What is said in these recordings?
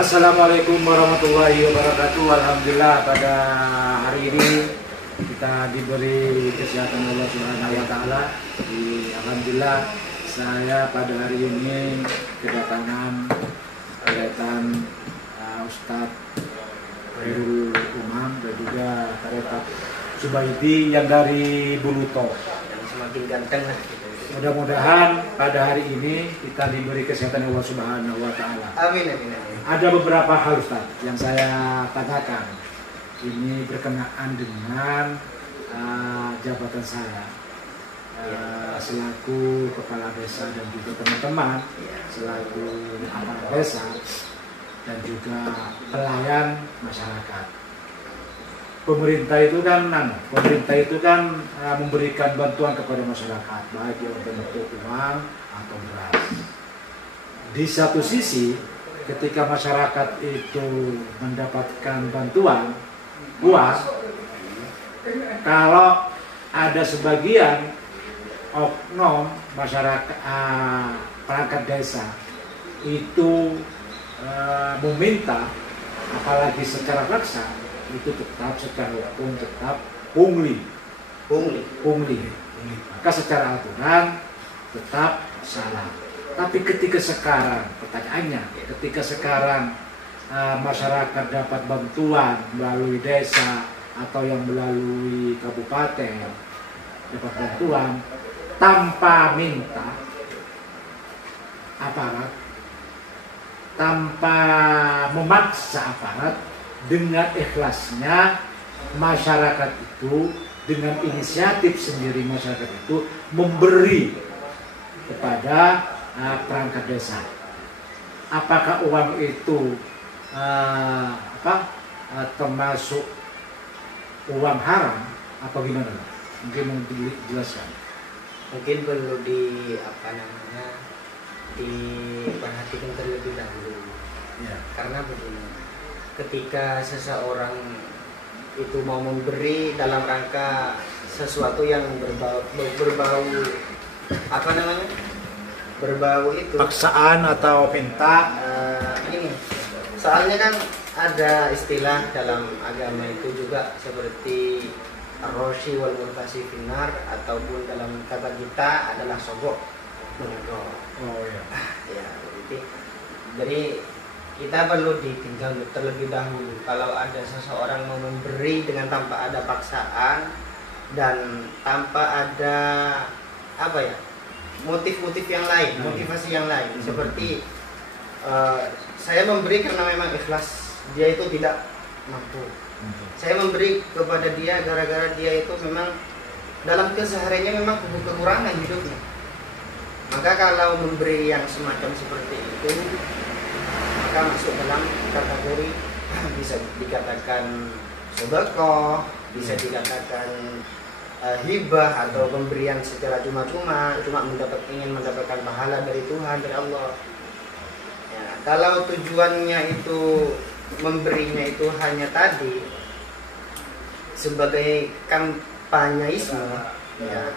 Assalamualaikum warahmatullahi wabarakatuh. Alhamdulillah pada hari ini kita diberi kesehatan Allah Subhanahu wa taala. Alhamdulillah saya pada hari ini kedatangan Ustadz Khairul Umam dan juga Tarekat Subaidi yang dari Buluto. Yang semakin ganteng lah. Mudah-mudahan pada hari ini kita diberi kesehatan Allah Subhanahu wa taala. Amin, amin, amin. Ada beberapa hal Ustaz yang saya tanyakan. Ini berkenaan dengan jabatan saya selaku kepala desa dan juga teman-teman selaku aparat desa dan juga pelayan masyarakat. Pemerintah itu kan memberikan bantuan kepada masyarakat, baik yang bentuk uang atau beras. Di satu sisi, ketika masyarakat itu mendapatkan bantuan uang, kalau ada sebagian oknum masyarakat perangkat desa itu meminta, apalagi secara paksa, itu tetap secara hukum tetap pungli. Maka secara aturan tetap salah. Tapi ketika sekarang, pertanyaannya, ketika sekarang masyarakat dapat bantuan melalui desa atau yang melalui kabupaten dapat bantuan tanpa minta aparat, tanpa memaksa aparat, dengan ikhlasnya masyarakat itu, dengan inisiatif sendiri masyarakat itu memberi kepada perangkat desa. Apakah uang itu termasuk uang haram atau gimana? Mungkin mau dijelaskan. Mungkin perlu diperhatikan terlebih dahulu. Ya. Karena begini, ketika seseorang itu mau memberi dalam rangka sesuatu yang berbau itu paksaan atau minta, ini soalnya kan ada istilah dalam agama itu juga seperti ar-roshi wal murtasi finar, ataupun dalam kata kita adalah sogok menegok. Oh ya. Jadi kita perlu ditinggal terlebih dahulu. Kalau ada seseorang mau memberi dengan tanpa ada paksaan dan tanpa ada motif-motif yang lain, motivasi yang lain, seperti saya memberi karena memang ikhlas, dia itu tidak mampu. Saya memberi kepada dia gara-gara dia itu memang dalam kesehariannya memang kekurangan hidupnya. Maka kalau memberi yang semacam seperti itu, maka masuk dalam kategori bisa dikatakan sedekah, bisa dikatakan hibah atau pemberian secara cuma-cuma, ingin mendapatkan pahala dari Tuhan, dari Allah. Ya, kalau tujuannya itu memberinya itu hanya tadi sebagai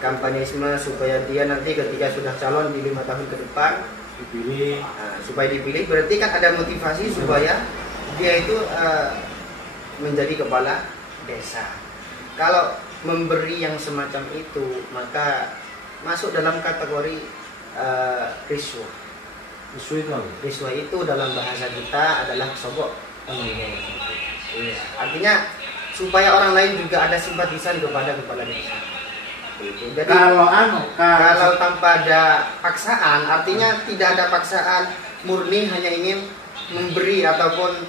kampanyeisme supaya dia nanti ketika sudah calon di 5 tahun ke depan dipilih, supaya dipilih, berarti kan ada motivasi supaya dia itu menjadi kepala desa. Kalau memberi yang semacam itu, maka masuk dalam kategori riswah. Riswah itu dalam bahasa kita adalah sogok menegok. Artinya supaya orang lain juga ada simpatisan kepada kepala desa. Jadi kalau tanpa ada paksaan, artinya tidak ada paksaan, murni hanya ingin memberi, ataupun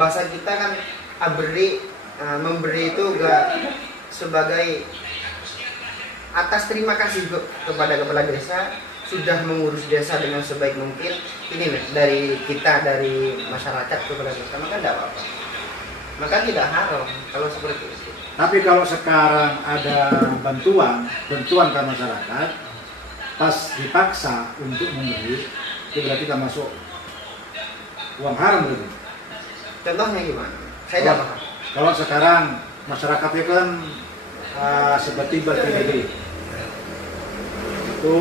bahasa kita kan memberi itu juga sebagai atas terima kasih kepada kepala desa sudah mengurus desa dengan sebaik mungkin. Ini dari kita, dari masyarakat kepada desa, maka tidak apa-apa, maka tidak haram kalau seperti itu. Tapi kalau sekarang ada bantuan ke masyarakat, pas dipaksa untuk memberi, itu berarti tidak masuk uang haram berarti. Contohnya gimana? Saya tidak paham. Kalau sekarang masyarakat itu kan seperti berpilih, itu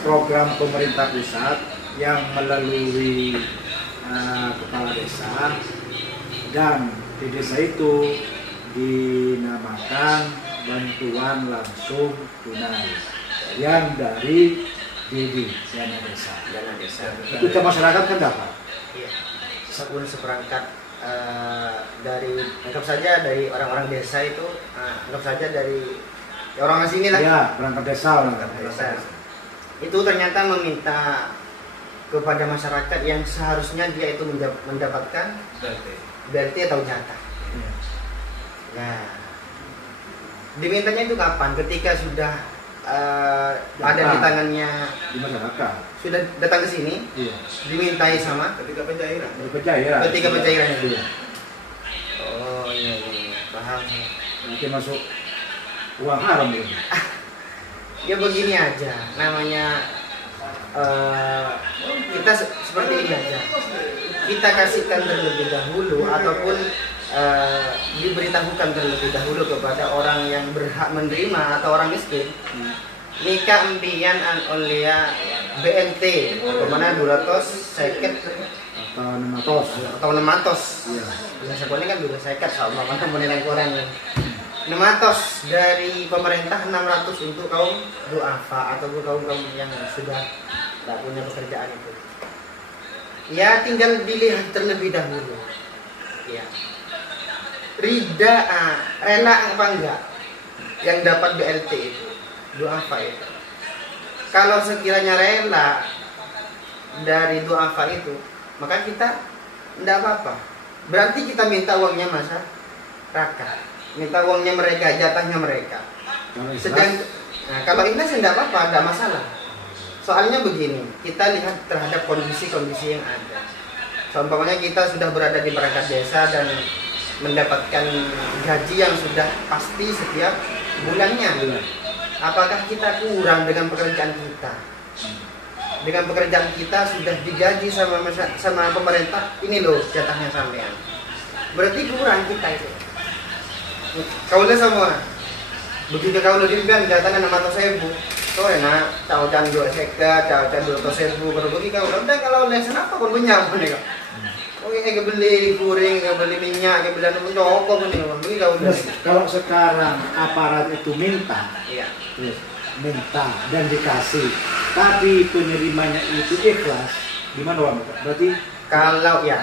program pemerintah pusat yang melalui kepala desa, dan di desa itu dinamakan bantuan langsung tunai yang dari DD, dana desa. Dana desa. Itu ke masyarakat kan dapat. Iya. Sabun seperangkat dari, anggap saja dari orang-orang desa itu, anggap saja dari orang sini lah. Ya, perangkat desa orang Desa. Itu ternyata meminta kepada masyarakat yang seharusnya dia itu mendapatkan BLT atau jatah. Ya. Nah, dimintanya itu kapan? Ketika sudah ada di tangannya, Di masyarakat. sudah datang ke sini, Iya. dimintai sama Ketika pencairan. Percaya. ketika pencairan itu. Iya. Oh iya, paham. Nanti masuk uang haram ya. Ya begini aja, namanya kita seperti ini aja. Kita kasihkan terlebih dahulu ataupun diberitahukan terlebih dahulu kepada orang yang berhak menerima atau orang miskin. Nikah empian an olia BNT kemana 200 seket Atau 600. atau 600. Iya. Biasa ini kan 200 seket sama kan menilai kurang. 600 dari pemerintah, 600 untuk kaum duafa atau kaum yang sudah tidak punya pekerjaan itu. Ya tinggal dilihat terlebih dahulu. Ya. Rida, rela apa enggak yang dapat BLT itu, duafa itu. Kalau sekiranya rela dari duafa itu, maka kita tidak apa-apa. Berarti kita minta uangnya masyarakat, minta uangnya mereka, jatahnya mereka. Sedang, kalau ikhlas tidak apa-apa, tidak masalah. Soalnya begini, kita lihat terhadap kondisi-kondisi yang ada. Contohnya kita sudah berada di perangkat desa dan mendapatkan gaji yang sudah pasti setiap bulannya. Apakah kita kurang dengan pekerjaan kita? Dengan pekerjaan kita sudah digaji sama pemerintah, ini loh jatahnya sampean. Berarti kurang kita itu. Kaulah semua. Begitu kaulah dimbian jatahnya 600.000. So enak, caucan 2 seka, caucan 200.000. Kalau bagi kaulah, udah kalau lesen apa kau punya apa nih kau? Oh ini beli kuring, beli minyak, beli anu cokok nih kau. Beli kaulah. Kalau sekarang aparat itu minta, Iya. minta dan dikasih, tapi penerimanya itu ikhlas, gimana Bang? Berarti Kalau ya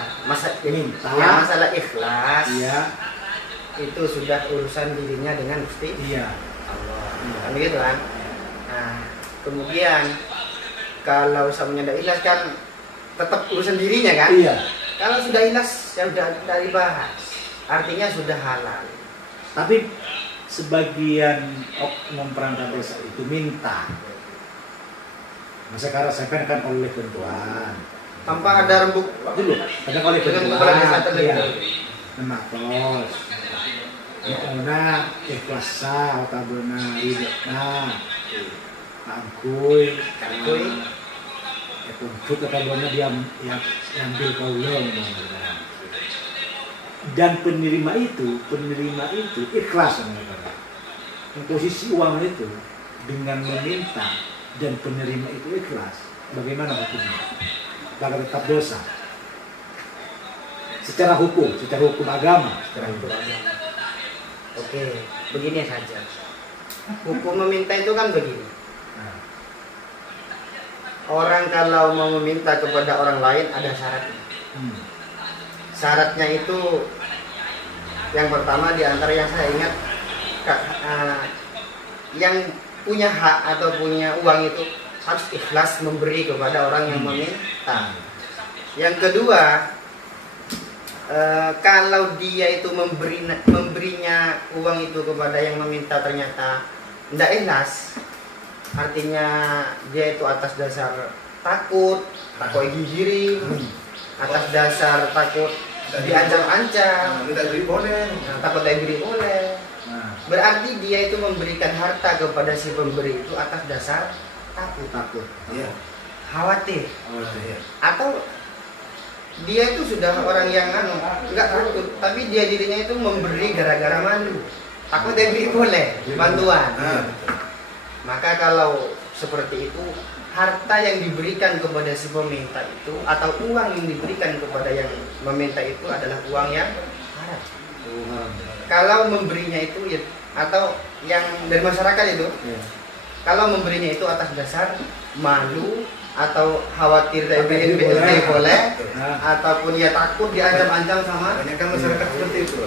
minta, masalah ikhlas, iya, itu sudah urusan dirinya dengan Gusti iya, Allah. Kan begitu kan? Nah, kemudian kalau samanya tidak ikhlas kan tetap urusan dirinya kan? iya. Kalau sudah ikhlas ya sudah dari bahas. Artinya sudah halal. Tapi sebagian oknum perangkat desa itu minta. Nah, sekarang saya kan oleh bantuan. Tanpa ada rembuk Dulu, kadang oleh dengan bantuan. kepala desa terlebih Iya. dahulu. Nematos. Ona ikhlas atau benar hidupna. Angkuy, Angkuy. Untuk ketabona dia yang ambil kaulong. Dan penerima itu ikhlas mereka. Posisi uang itu dengan meminta dan penerima itu ikhlas, bagaimana hukumnya? Bakal tetap dosa. Secara hukum agama. Oke, begini saja. Hukum meminta itu kan begini. Nah, Orang kalau mau meminta kepada orang lain ada syaratnya. Syaratnya itu yang pertama di antara yang saya ingat, yang punya hak atau punya uang itu harus ikhlas memberi kepada orang yang meminta. Yang kedua, kalau dia itu memberinya uang itu kepada yang meminta ternyata tidak ikhlas, artinya dia itu atas dasar takut gigiring, atas dasar takut diancam-ancam, Tidak beri boleh. takut diberi oleh. Berarti dia itu memberikan harta kepada si pemberi itu atas dasar takut, Iya. khawatir, Oh iya. atau dia itu sudah orang yang nggak takut, tapi dia dirinya itu memberi gara-gara malu, takut diberi boleh bantuan. Nah, Maka kalau seperti itu harta yang diberikan kepada si peminta itu atau uang yang diberikan kepada yang meminta itu adalah uang yang haram. Kalau memberinya itu ya, atau yang dari masyarakat itu, kalau memberinya itu atas dasar malu atau khawatir dari BNPLT boleh, ataupun ya takut diancam-ancam sama. Banyak kan masyarakat seperti itu.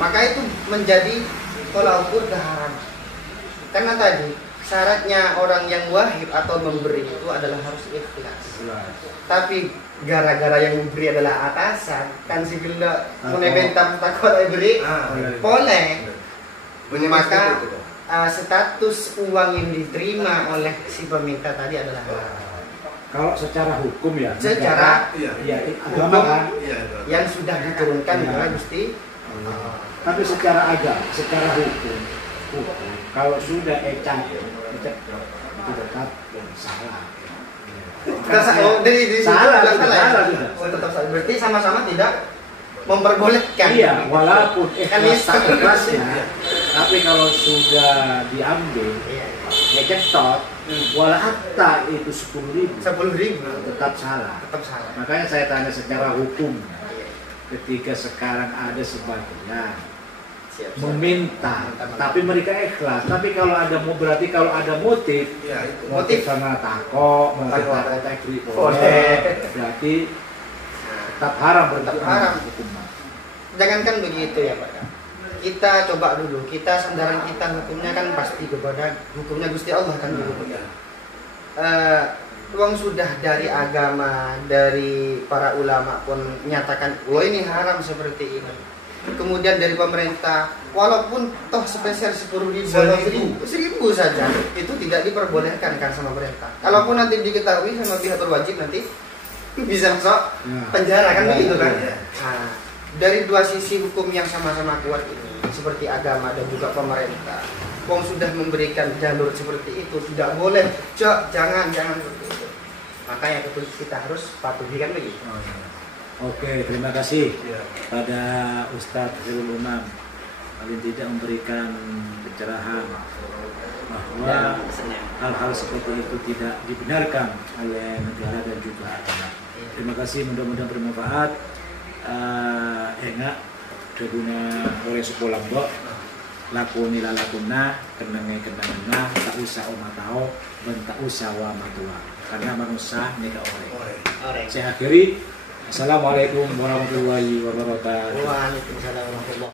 Maka itu menjadi tolak ukur keharaman. Karena tadi syaratnya orang yang wahib atau memberi itu adalah harus ikhlas. Tapi gara-gara yang memberi adalah atasan, kan si gila menebentam takut beri, boleh. Maka status uang yang diterima oleh si peminta tadi adalah halal. Kalau secara hukum ya, Secara agama kan, yang sudah diturunkan oleh Gusti. tapi secara agama, secara hukum, kalau sudah ecan itu tetap salah. Salah sudah. Oh, tetap salah. Berarti sama-sama tidak memperbolehkan. Iya, walaupun ikhlas tak Kan ikhlasnya, tapi kalau sudah diambil, ya cetot, wala hatta itu 10.000, 10.000 tetap salah. tetap salah. Makanya saya tanya secara hukum, ketika sekarang ada sebagian meminta, tapi mereka ikhlas. Tapi kalau ada berarti kalau ada motif, motif karena takok, motif takok boleh, berarti tetap haram, berarti haram. hukumnya. Jangankan begitu ya Pak. Kita coba dulu, kita sandaran kita hukumnya kan pasti kepada hukumnya Gusti Allah kan dulu. Uang sudah dari agama, dari para ulama pun menyatakan, wah ini haram seperti ini. Kemudian dari pemerintah, walaupun toh spesial 10.000 atau 1.000 saja, itu tidak diperbolehkan kan sama pemerintah. Kalaupun nanti diketahui sama pihak berwajib nanti bisa masuk penjara kan begitu kan? Nah, dari dua sisi hukum yang sama-sama kuat ini, seperti agama dan juga pemerintah, Wong sudah memberikan jalur seperti itu, tidak boleh, jangan seperti itu. Maka yang kita harus patuhi kan begitu. Oke, terima kasih pada Ustadz Khairul Umam, paling tidak memberikan pencerahan bahwa hal-hal seperti itu tidak dibenarkan oleh negara dan juga agama. Terima kasih, mudah-mudahan bermanfaat. Enggak guna oleh sekolah mbok lakuni lalakuna kenangan tak usah omatao dan tak usah wamatua karena manusia nega oleh. Saya akhiri. Assalamualaikum warahmatullahi wabarakatuh. Waalaikumsalam warahmatullahi wabarakatuh.